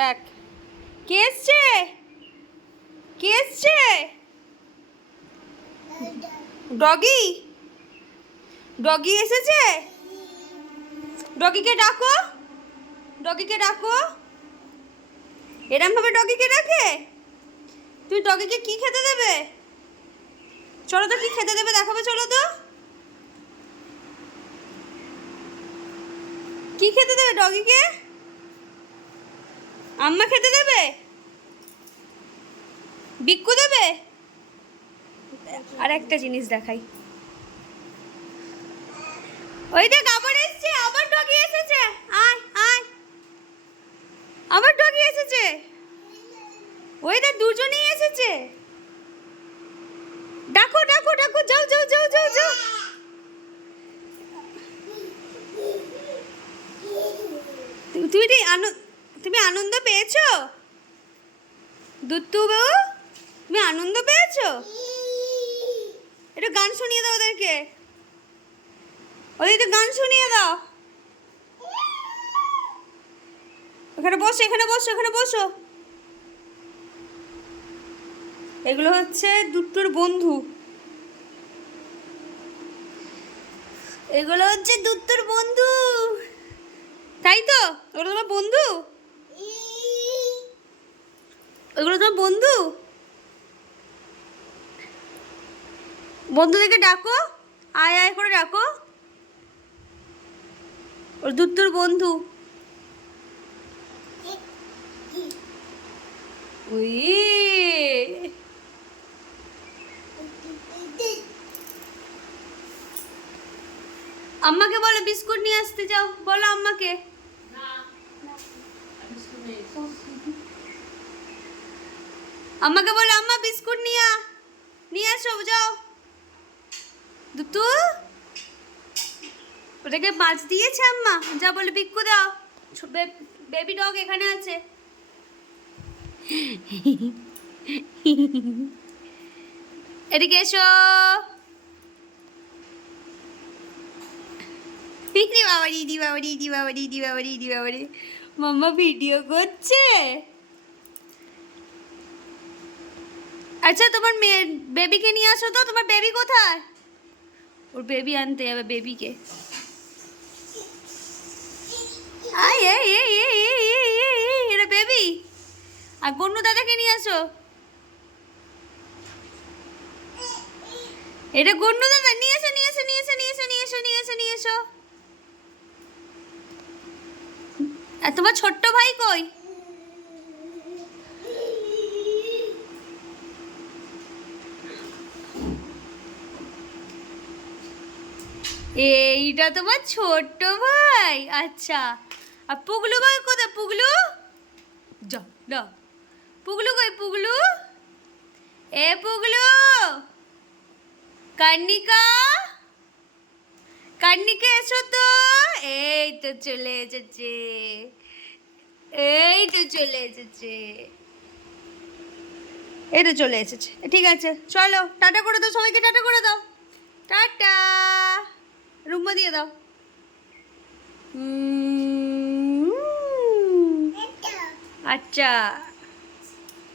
রাখ। কে এসছে? কে এসছে? ডগি? ডগি এসেছে? ডগিকে ডাকো, ডগিকে ডাকো। এরম ভাবে ডগিকে ডাকে? তুমি ডগিকে কি খেতে দেবে? চলো তো, কি খেতে দেবে দেখাবে, চলো তো। কি খেতে দেবে ডগিকে? আম্মা খেতে দেবে? বিক্কু দেবে? আর একটা জিনিস দেখাই, ওই দেখ আবার এসেছে, আবার ডগি এসেছে। আয় আয়, আবার ডগি এসেছে। ওই দেখ দুজনেই এসেছে। ডাকো ডাকো ডাকো, যাও যাও যাও যাও যাও। তুমি আনন্দ পেয়েছো? দুত্তু বাবু, তুমি আনন্দ পেয়েছো? একটু গান শুনিয়ে দাও ওদেরকে, ওদের একটু গান শুনিয়ে দাও। এখানে বসো, এখানে বসো, এখানে বসো। এগুলো হচ্ছে দুত্তুর বন্ধু, এগুলো হচ্ছে দুত্তুর বন্ধু, তাই তো? ওগুলো তোমার বন্ধু? ওগুলো তোমার বন্ধু? বন্ধুদেরকে ডাকো, আয় আয় করে ডাকো। ওর দুত্তুর বন্ধু। ওই আম্মাকে বলো বিস্কুট নিয়ে আসতে, যাও বলো আম্মাকে। আম্মাকে বলো, আম্মা বিস্কুট নিয়ে আসো, যাও। দুতু, ওটাকে মাছ দিয়েছে আম্মা, যা বলে বিক্কু দাও, বেবি ডগ এখানে আছে। এদিকে এসো। দি বাবারি, দি বাবারি, দি বাবারি, দি বাবারি, দি বাবারি, মাম্মা ভিডিও করছে। আচ্ছা, তোমার মেয়ে বেবিকে নিয়ে আসো তো, তোমার বেবি কোথায়? ওর বেবি আনতে যাবে, বেবিকে। আয় এই এই এই এই এই এই এই, এটা বেবি। আর গন্নু দাদাকে নিয়ে আসো। এটা গন্নু দাদা, নিয়ে এসো নিয়ে এসো নিয়ে এসো নিয়ে এসো নিয়ে এসো নিয়ে এসো নিয়ে এসো। আর তোমার ছোট্ট ভাই কই? এইটা তোমার ছোট্ট ভাই, আচ্ছা। আর পুগলু কই, কোথায় পুগলু? যা না, পুগলু কই, পুগলু? এ পুগলু, কার্নিকা, কার্নিকা এসো তো। এই তো চলে এসেছে, এই তো চলে এসেছে, এই তো চলে এসেছে। ঠিক আছে, চলো টাটা করে দাও সবাইকে, টাটা করে দাও, টাটা। রুম্মা দিয়ে দাও। আচ্ছা।